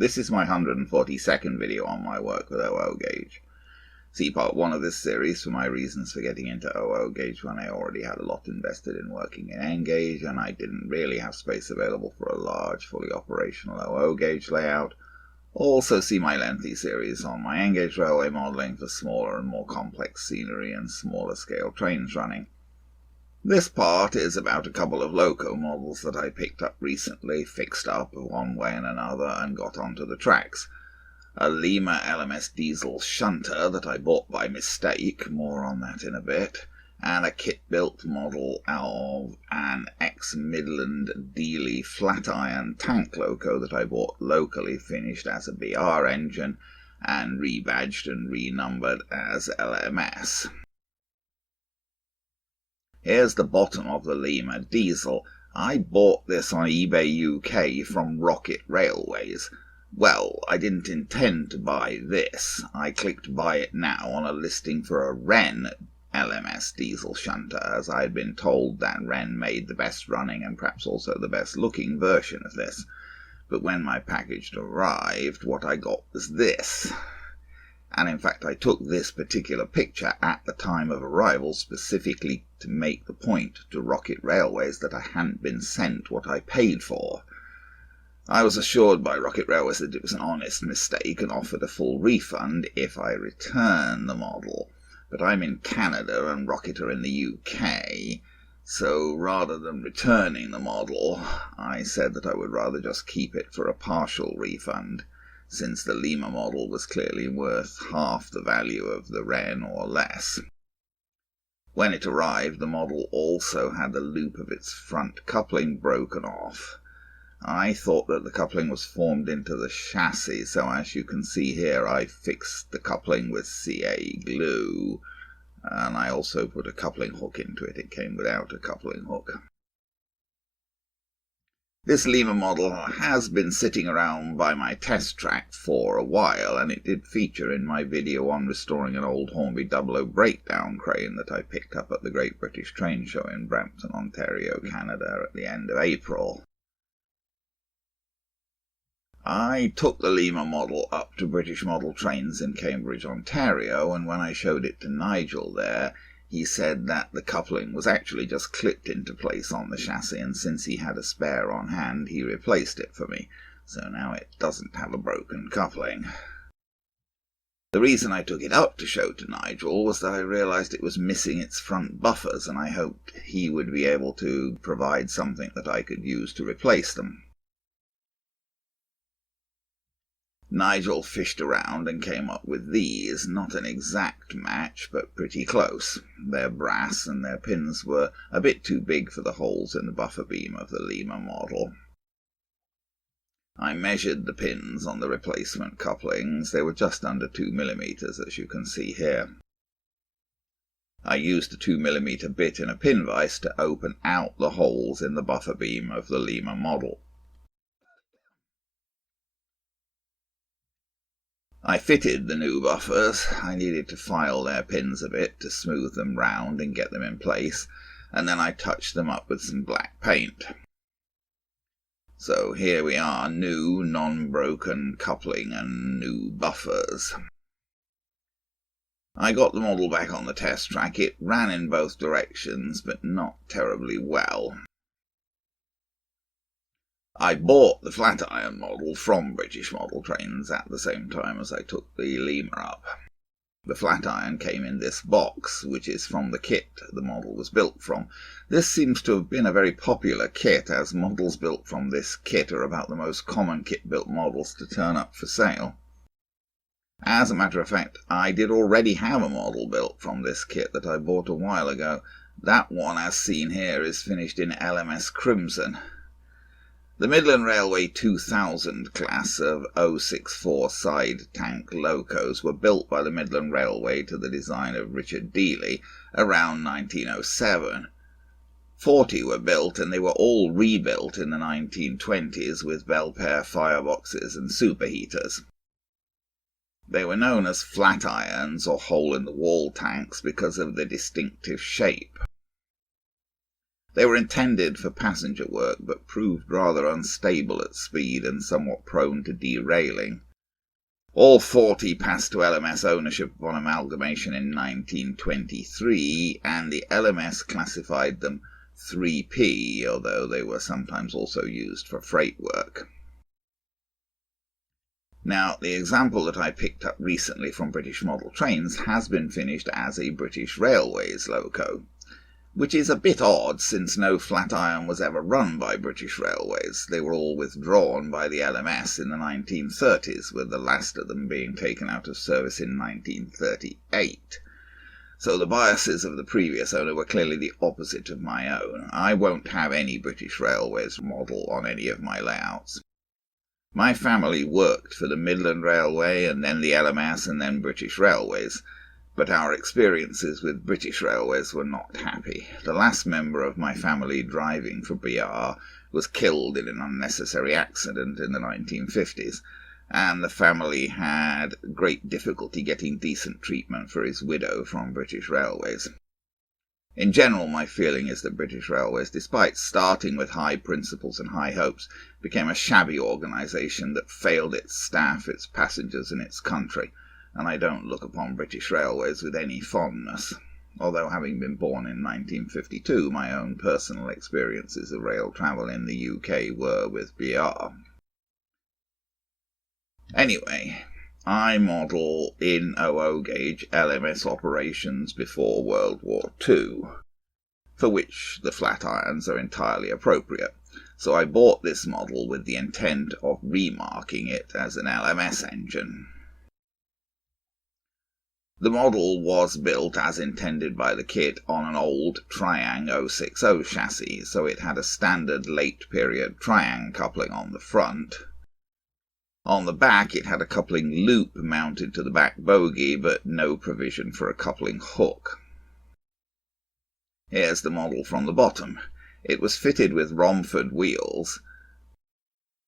This is my 142nd video on my work with OO gauge. See part 1 of this series for my reasons for getting into OO gauge when I already had a lot invested in working in N gauge and I didn't really have space available for a large, fully operational OO gauge layout. Also see my lengthy series on my N gauge railway modelling for smaller and more complex scenery and smaller scale trains running. This part is about a couple of loco models that I picked up recently, fixed up one way and another, and got onto the tracks. A Lima LMS diesel shunter that I bought by mistake, more on that in a bit, and a kit-built model of an ex-Midland Deeley Flatiron tank loco that I bought locally, finished as a BR engine, and rebadged and renumbered as LMS. Here's the bottom of the Lima diesel. I bought this on eBay UK from Rocket Railways. Well, I didn't intend to buy this. I clicked buy it now on a listing for a Ren LMS diesel shunter, as I had been told that Ren made the best running and perhaps also the best looking version of this. But when my package arrived, what I got was this. And in fact I took this particular picture at the time of arrival specifically to make the point to Rocket Railways that I hadn't been sent what I paid for. I was assured by Rocket Railways that it was an honest mistake and offered a full refund if I return the model. But I'm in Canada and Rocket are in the UK, so rather than returning the model, I said that I would rather just keep it for a partial refund, since the Lima model was clearly worth half the value of the Ren or less. When it arrived, the model also had the loop of its front coupling broken off. I thought that the coupling was formed into the chassis, so as you can see here I fixed the coupling with CA glue, and I also put a coupling hook into it. It came without a coupling hook. This Lima model has been sitting around by my test track for a while, and it did feature in my video on restoring an old Hornby 00 breakdown crane that I picked up at the Great British Train Show in Brampton, Ontario, Canada at the end of April. I took the Lima model up to British Model Trains in Cambridge, Ontario, and when I showed it to Nigel there, he said that the coupling was actually just clipped into place on the chassis, and since he had a spare on hand, he replaced it for me, so now it doesn't have a broken coupling. The reason I took it up to show to Nigel was that I realized it was missing its front buffers, and I hoped he would be able to provide something that I could use to replace them. Nigel fished around and came up with these, not an exact match, but pretty close. They're brass and their pins were a bit too big for the holes in the buffer beam of the Lima model. I measured the pins on the replacement couplings. They were just under 2mm, as you can see here. I used a 2mm bit in a pin vise to open out the holes in the buffer beam of the Lima model. I fitted the new buffers. I needed to file their pins a bit to smooth them round and get them in place, and then I touched them up with some black paint. So here we are, new non-broken coupling and new buffers. I got the model back on the test track. It ran in both directions, but not terribly well. I bought the Flatiron model from British Model Trains at the same time as I took the Lima up. The Flatiron came in this box, which is from the kit the model was built from. This seems to have been a very popular kit, as models built from this kit are about the most common kit-built models to turn up for sale. As a matter of fact, I did already have a model built from this kit that I bought a while ago. That one, as seen here, is finished in LMS Crimson. The Midland Railway 2000 class of 064 side tank locos were built by the Midland Railway to the design of Richard Deeley around 1907. 40 were built, and they were all rebuilt in the 1920s with Belpaire fireboxes and superheaters. They were known as flat irons or hole-in-the-wall tanks because of their distinctive shape. They were intended for passenger work, but proved rather unstable at speed and somewhat prone to derailing. All 40 passed to LMS ownership upon amalgamation in 1923, and the LMS classified them 3P, although they were sometimes also used for freight work. Now, the example that I picked up recently from British model trains has been finished as a British Railways loco, which is a bit odd since no Flatiron was ever run by British Railways. They were all withdrawn by the LMS in the 1930s, with the last of them being taken out of service in 1938. So the biases of the previous owner were clearly the opposite of my own. I won't have any British Railways model on any of my layouts. My family worked for the Midland Railway and then the LMS and then British Railways, but our experiences with British Railways were not happy. The last member of my family driving for BR was killed in an unnecessary accident in the 1950s, and the family had great difficulty getting decent treatment for his widow from British Railways. In general, my feeling is that British Railways, despite starting with high principles and high hopes, became a shabby organisation that failed its staff, its passengers and its country, and I don't look upon British Railways with any fondness, although having been born in 1952, my own personal experiences of rail travel in the UK were with BR. Anyway, I model in 00 gauge LMS operations before World War II, for which the Flatirons are entirely appropriate, so I bought this model with the intent of remarking it as an LMS engine. The model was built as intended by the kit on an old Triang 060 chassis, so it had a standard late-period Triang coupling on the front. On the back it had a coupling loop mounted to the back bogie, but no provision for a coupling hook. Here's the model from the bottom. It was fitted with renumbered wheels.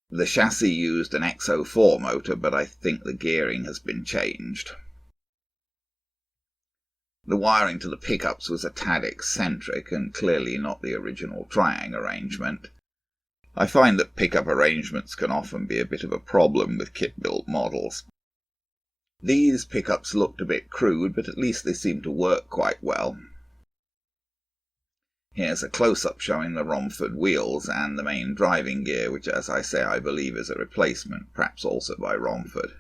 The chassis used an X04 motor, but I think the gearing has been changed. The wiring to the pickups was a tad eccentric and clearly not the original Triang arrangement. I find that pickup arrangements can often be a bit of a problem with kit-built models. These pickups looked a bit crude, but at least they seemed to work quite well. Here's a close-up showing the renumbered wheels and the main driving gear, which, as I say, I believe is a replacement, perhaps also by renumbered.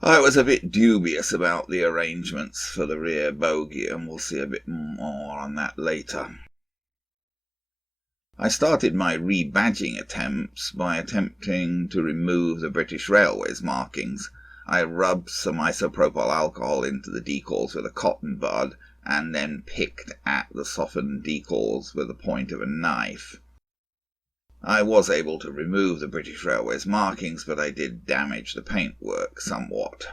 I was a bit dubious about the arrangements for the rear bogie, and we'll see a bit more on that later. I started my rebadging attempts by attempting to remove the British Railways markings. I rubbed some isopropyl alcohol into the decals with a cotton bud, and then picked at the softened decals with the point of a knife. I was able to remove the British Railways markings, but I did damage the paintwork somewhat.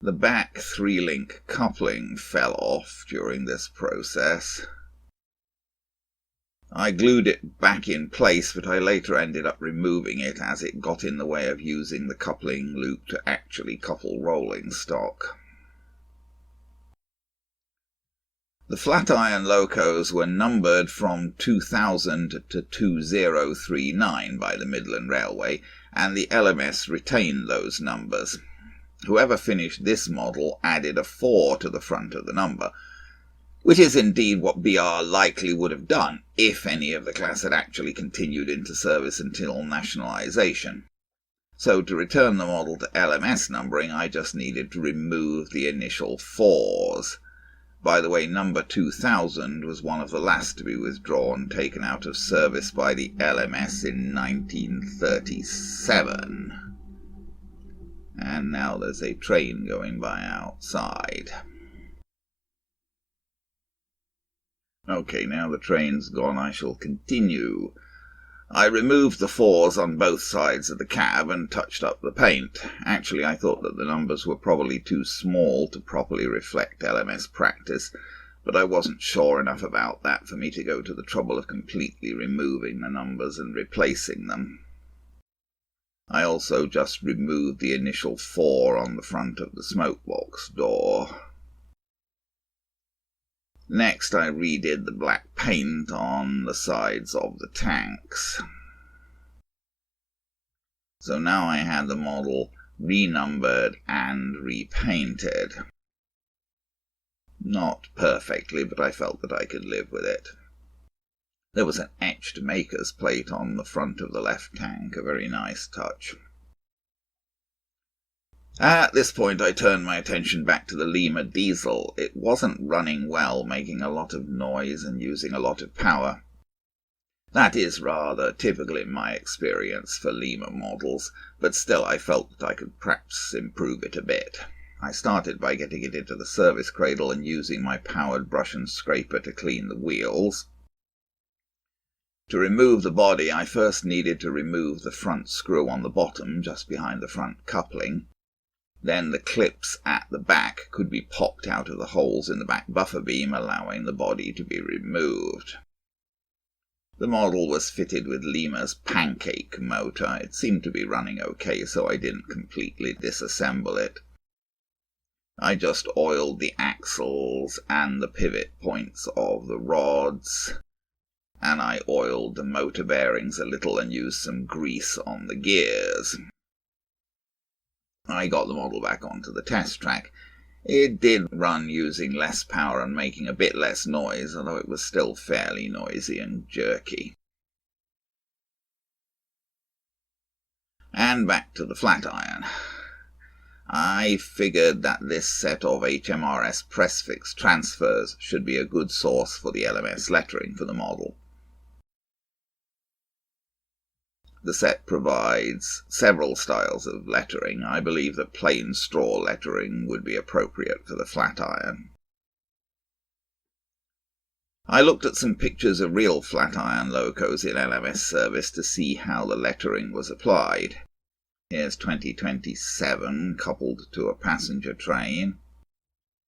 The back 3-link coupling fell off during this process. I glued it back in place, but I later ended up removing it as it got in the way of using the coupling loop to actually couple rolling stock. The Flatiron locos were numbered from 2000 to 2039 by the Midland Railway, and the LMS retained those numbers. Whoever finished this model added a 4 to the front of the number, which is indeed what BR likely would have done if any of the class had actually continued into service until nationalisation. So to return the model to LMS numbering, I just needed to remove the initial 4s. By the way, number 2000 was one of the last to be withdrawn, taken out of service by the LMS in 1937. And now there's a train going by outside. Okay, now the train's gone, I shall continue. I removed the 4s on both sides of the cab and touched up the paint. Actually, I thought that the numbers were probably too small to properly reflect LMS practice, but I wasn't sure enough about that for me to go to the trouble of completely removing the numbers and replacing them. I also just removed the initial 4 on the front of the smokebox door. Next I redid the black paint on the sides of the tanks. So now I had the model renumbered and repainted. Not perfectly, but I felt that I could live with it. There was an etched maker's plate on the front of the left tank, a very nice touch. At this point I turned my attention back to the Lima diesel. It wasn't running well, making a lot of noise and using a lot of power. That is rather typical in my experience for Lima models, but still I felt that I could perhaps improve it a bit. I started by getting it into the service cradle and using my powered brush and scraper to clean the wheels. To remove the body, I first needed to remove the front screw on the bottom, just behind the front coupling. Then the clips at the back could be popped out of the holes in the back buffer beam, allowing the body to be removed. The model was fitted with Lima's pancake motor. It seemed to be running okay, so I didn't completely disassemble it. I just oiled the axles and the pivot points of the rods, and I oiled the motor bearings a little and used some grease on the gears. I got the model back onto the test track. It did run using less power and making a bit less noise, although it was still fairly noisy and jerky. And back to the Flatiron. I figured that this set of HMRS press-fix transfers should be a good source for the LMS lettering for the model. The set provides several styles of lettering. I believe that plain straw lettering would be appropriate for the Flatiron. I looked at some pictures of real Flatiron locos in LMS service to see how the lettering was applied. Here's 2027 coupled to a passenger train.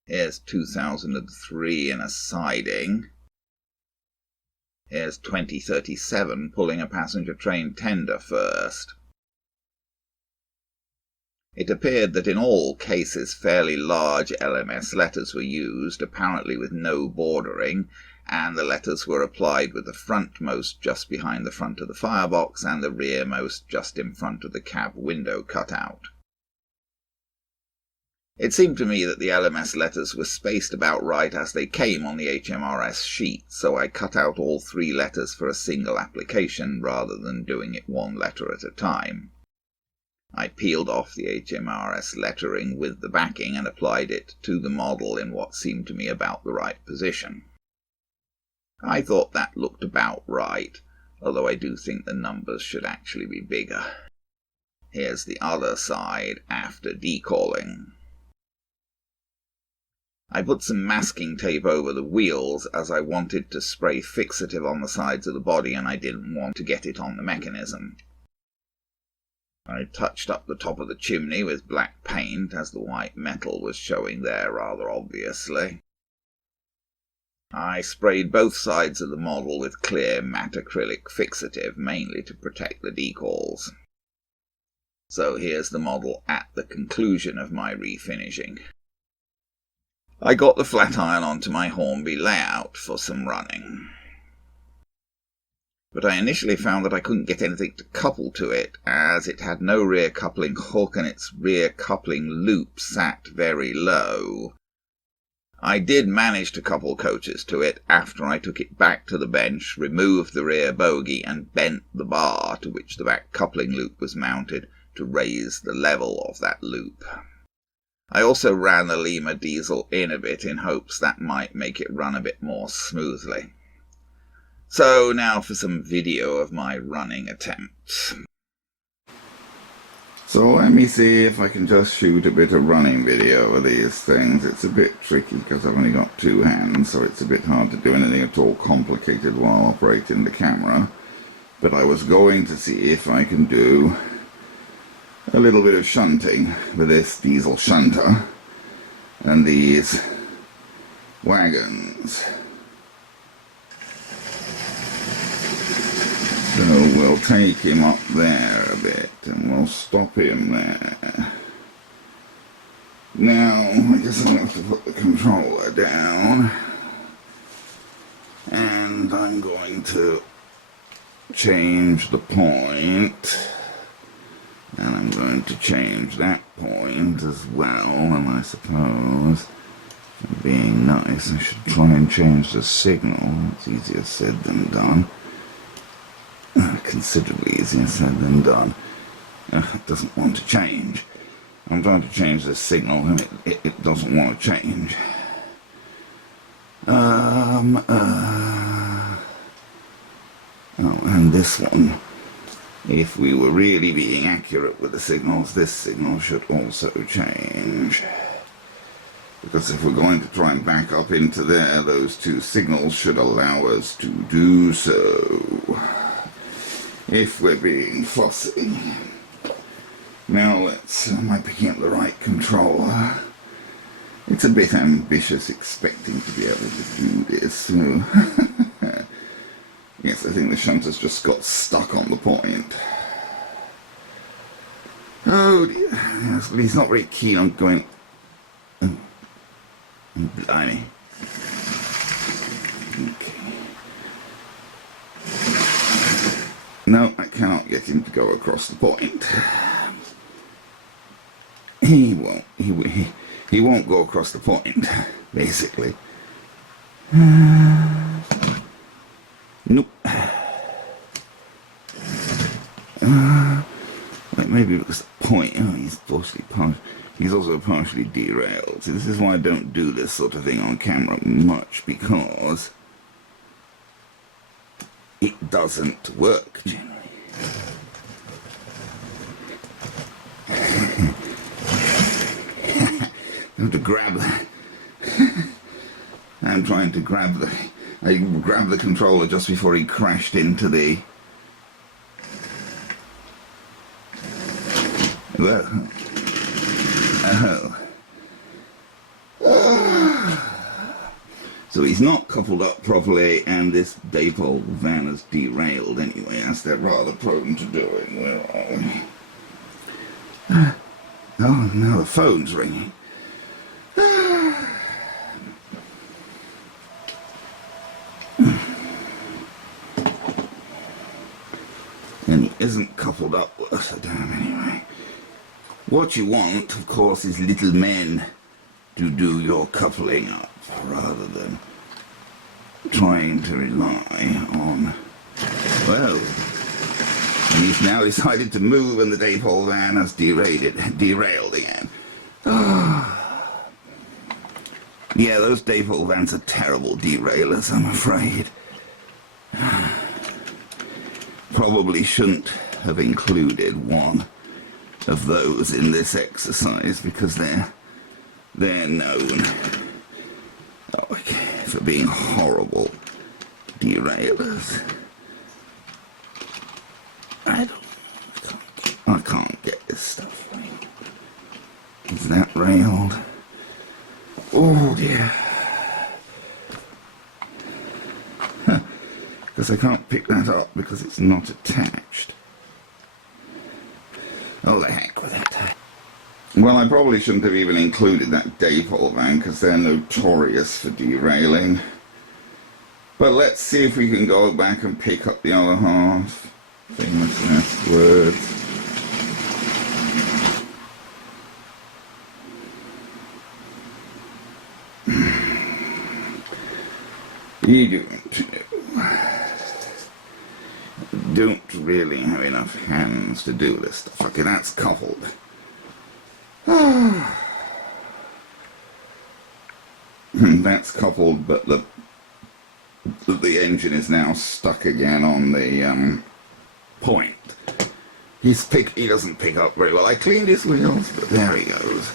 Here's 2003 in a siding. Here's 2037 pulling a passenger train tender first. It appeared that in all cases fairly large LMS letters were used, apparently with no bordering, and the letters were applied with the frontmost just behind the front of the firebox and the rearmost just in front of the cab window cutout. It seemed to me that the LMS letters were spaced about right as they came on the HMRS sheet, so I cut out all 3 letters for a single application rather than doing it one letter at a time. I peeled off the HMRS lettering with the backing and applied it to the model in what seemed to me about the right position. I thought that looked about right, although I do think the numbers should actually be bigger. Here's the other side after decalling. I put some masking tape over the wheels as I wanted to spray fixative on the sides of the body and I didn't want to get it on the mechanism. I touched up the top of the chimney with black paint as the white metal was showing there rather obviously. I sprayed both sides of the model with clear matte acrylic fixative, mainly to protect the decals. So here's the model at the conclusion of my refinishing. I got the Flatiron onto my Hornby layout for some running. But I initially found that I couldn't get anything to couple to it, as it had no rear coupling hook and its rear coupling loop sat very low. I did manage to couple coaches to it after I took it back to the bench, removed the rear bogie and bent the bar to which the back coupling loop was mounted to raise the level of that loop. I also ran the Lima diesel in a bit in hopes that might make it run a bit more smoothly. So now for some video of my running attempts. So let me see if I can just shoot a bit of running video of these things. It's a bit tricky because I've only got 2 hands, so it's a bit hard to do anything at all complicated while operating the camera. But I was going to see if I can do a little bit of shunting with this diesel shunter and these wagons. So we'll take him up there a bit and we'll stop him there. Now I guess I'll have to put the controller down and I'm going to change the point, and I'm going to change that point as well, and I suppose, being nice, I should try and change the signal. It's easier said than done. Considerably easier said than done. It doesn't want to change. I'm trying to change the signal and it doesn't want to change. Oh, and this one, if we were really being accurate with the signals, this signal should also change. Because if we're going to try and back up into there, those two signals should allow us to do so. If we're being fussy. Now let's, am I picking up the right controller? It's a bit ambitious expecting to be able to do this, so yes, I think the shunter's just got stuck on the point. Oh dear, yes, but he's not very keen on going... Oh, blimey. Okay. No, I cannot get him to go across the point. He won't. He won't go across the point, basically. Nope. Maybe because the point. Oh, he's also partially derailed. See, this is why I don't do this sort of thing on camera much, because it doesn't work generally. I have to grab that. I'm trying to grab the... I grabbed the controller just before he crashed into the... Well... So he's not coupled up properly, and this dipole van is derailed anyway, as they're rather prone to doing. Where are we? Oh, now the phone's ringing. And he isn't coupled up worth a damn anyway. What you want, of course, is little men to do your coupling up, rather than trying to rely on... Well, and he's now decided to move, and the dipole van has derailed again. Yeah, those dipole vans are terrible derailers, I'm afraid. Probably shouldn't have included one of those in this exercise, because they're known for being horrible derailers. I can't get this stuff right. Is that railed? Oh dear. Because I can't pick that up because it's not attached. Oh, the heck with it. Well, I probably shouldn't have even included that dipole van, because they're notorious for derailing. But let's see if we can go back and pick up the other half. Famous last words. You don't really have enough hands to do this stuff. Okay, that's coupled. That's coupled, but the engine is now stuck again on the point. He doesn't pick up very well. I cleaned his wheels, but there he goes.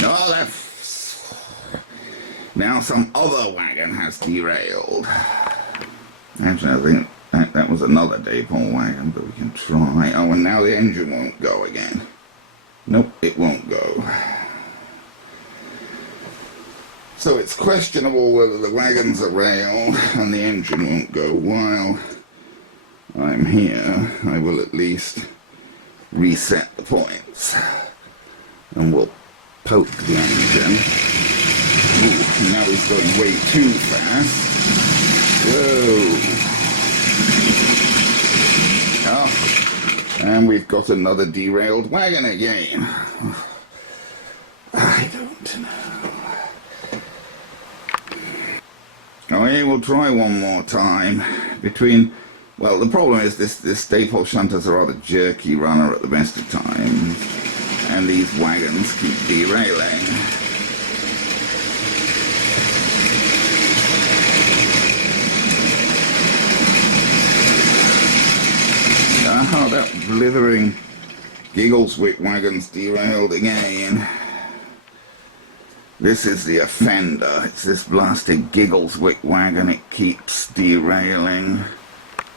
Oh, that's... Now some other wagon has derailed. Actually, I think that was another dipole wagon, but we can try. Oh, and now the engine won't go again. Nope, it won't go. So it's questionable whether the wagons are railed and the engine won't go. While I'm here, I will at least reset the points. And we'll poke the engine. Ooh, now he's going way too fast. Whoa. Oh, and we've got another derailed wagon again. I don't know. Okay, we'll try one more time. Well, the problem is this Default Shunter's a rather jerky runner at the best of times, and these wagons keep derailing. Ah, that blithering Giggleswick wagon's derailed again. This is the offender. It's this blasted Giggleswick wagon. It keeps derailing.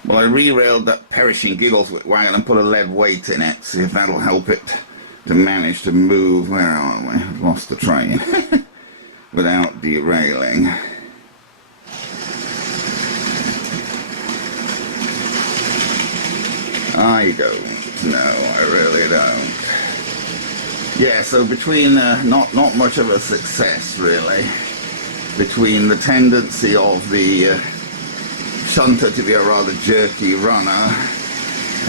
Well, I re-railed that perishing Giggleswick wagon and put a lead weight in it. See if that'll help it to manage to move. Where are we? I've lost the train. Without derailing. I don't know. I really don't. Yeah, so between not much of a success, really, between the tendency of the Shunter to be a rather jerky runner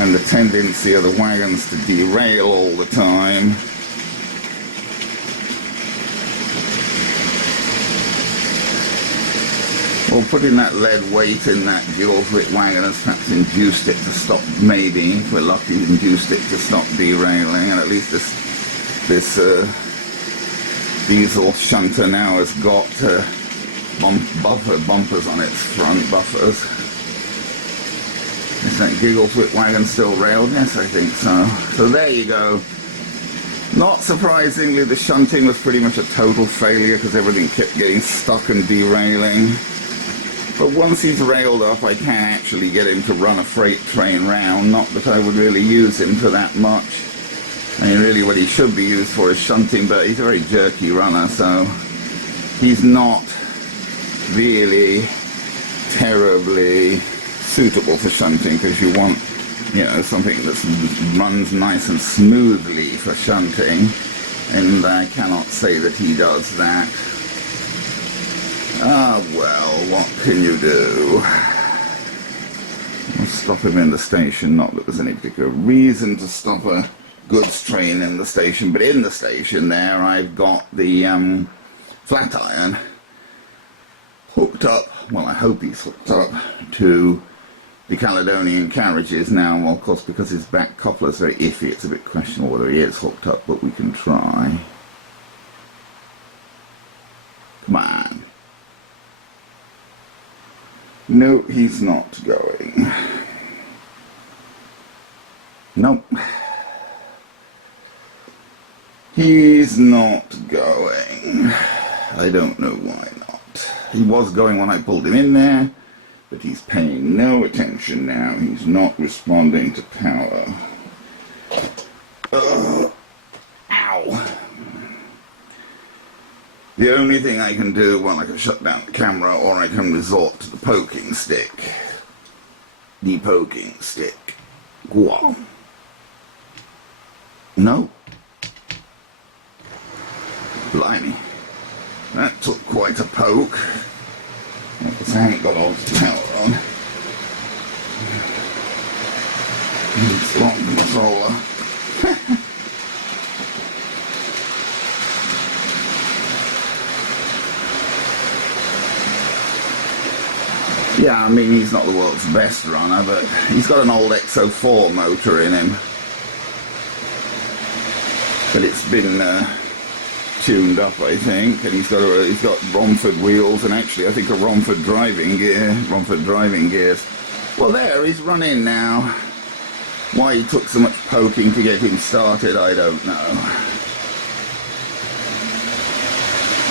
and the tendency of the wagons to derail all the time. Well, putting that lead weight in that Giggleswick wagon has perhaps induced it to stop, maybe, if we're lucky, induced it to stop derailing, and at least this diesel Shunter now has got bumpers on its front, buffers. Is that Giggleswick wagon still railed? Yes, I think so. So there you go. Not surprisingly, the shunting was pretty much a total failure because everything kept getting stuck and derailing. But once he's railed up, I can actually get him to run a freight train round. Not that I would really use him for that much. I mean, really what he should be used for is shunting, but he's a very jerky runner, so he's not really terribly suitable for shunting, because you want, you know, something that runs nice and smoothly for shunting, and I cannot say that he does that. Ah, well, what can you do? I'll stop him in the station, not that there's any particular reason to stop a goods train in the station, but in the station there I've got the Flatiron hooked up, well, I hope he's hooked up to the Caledonian carriages now. Well, of course, because his back coupler's very iffy, it's a bit questionable whether he is hooked up, but we can try. Come on. No, he's not going. Nope. He's not going. I don't know why not. He was going when I pulled him in there, but he's paying no attention now. He's not responding to power. Ow! The only thing I can do, well, I can shut down the camera, or I can resort to the poking stick. The poking stick. Whoa. No. Blimey. That took quite a poke. Because I ain't got all the power on. It's lock controller. Yeah, I mean, he's not the world's best runner, but he's got an old XO4 motor in him. But it's been tuned up, I think, and he's got Romford wheels, and actually I think a Romford driving gears. Well, there, he's run in now. Why he took so much poking to get him started, I don't know.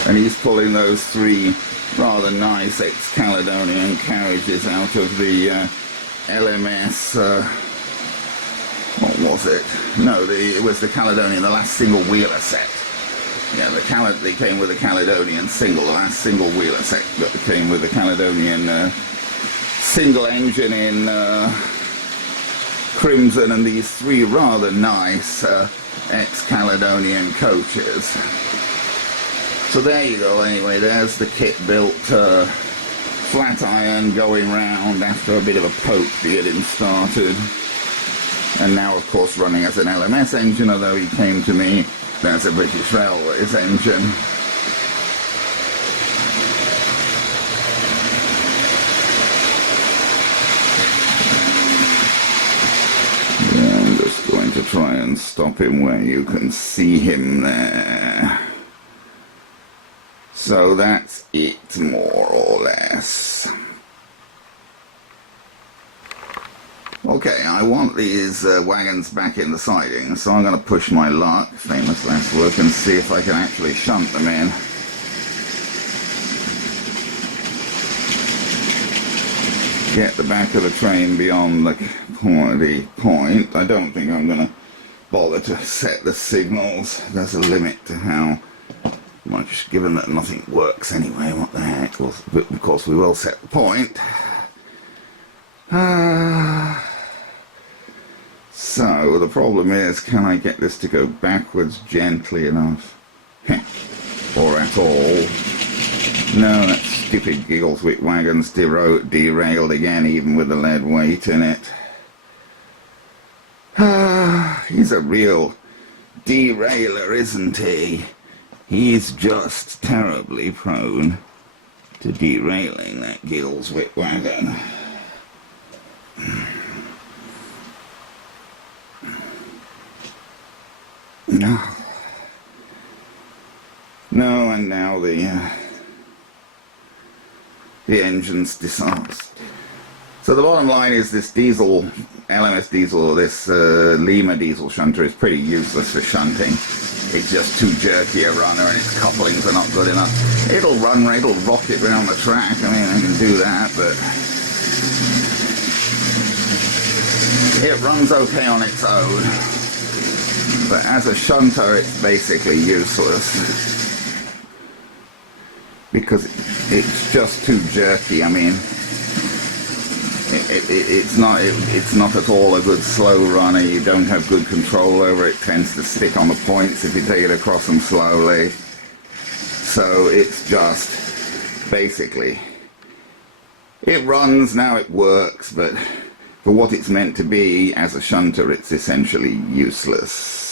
And he's pulling those three rather nice ex-Caledonian carriages out of the LMS, what was it? No, it was the Caledonian, the last single-wheeler set. Yeah, they came with the Caledonian single, the last single-wheeler set that came with the Caledonian single engine in crimson, and these three rather nice ex-Caledonian coaches. So there you go. Anyway, there's the kit-built Flatiron going round after a bit of a poke to get him started. And now, of course, running as an LMS engine, although he came to me as a British Railways engine. Yeah, I'm just going to try and stop him where you can see him there. So that's it, more or less. Okay, I want these wagons back in the siding, so I'm going to push my luck, famous last work, and see if I can actually shunt them in. Get the back of the train beyond the point. I don't think I'm going to bother to set the signals. There's a limit to how much, given that nothing works anyway. What the heck? Well, of course, we will set the point. So the problem is, can I get this to go backwards gently enough? Or at all? No, that stupid Giggleswick wagon's derailed again, even with the lead weight in it. He's a real derailer, isn't he? He's just terribly prone to derailing, that Giggleswick wagon. No, and now the engine's disarmed. So the bottom line is this diesel, LMS diesel, or this Lima diesel shunter is pretty useless for shunting. It's just too jerky a runner and its couplings are not good enough. It'll rocket around the track, I mean, I can do that, but it runs okay on its own. But as a shunter, it's basically useless. Because it's just too jerky. I mean, it's not at all a good slow runner. You don't have good control over it. It tends to stick on the points if you take it across them slowly. So it's just basically, it runs, now it works, but for what it's meant to be as a shunter, it's essentially useless.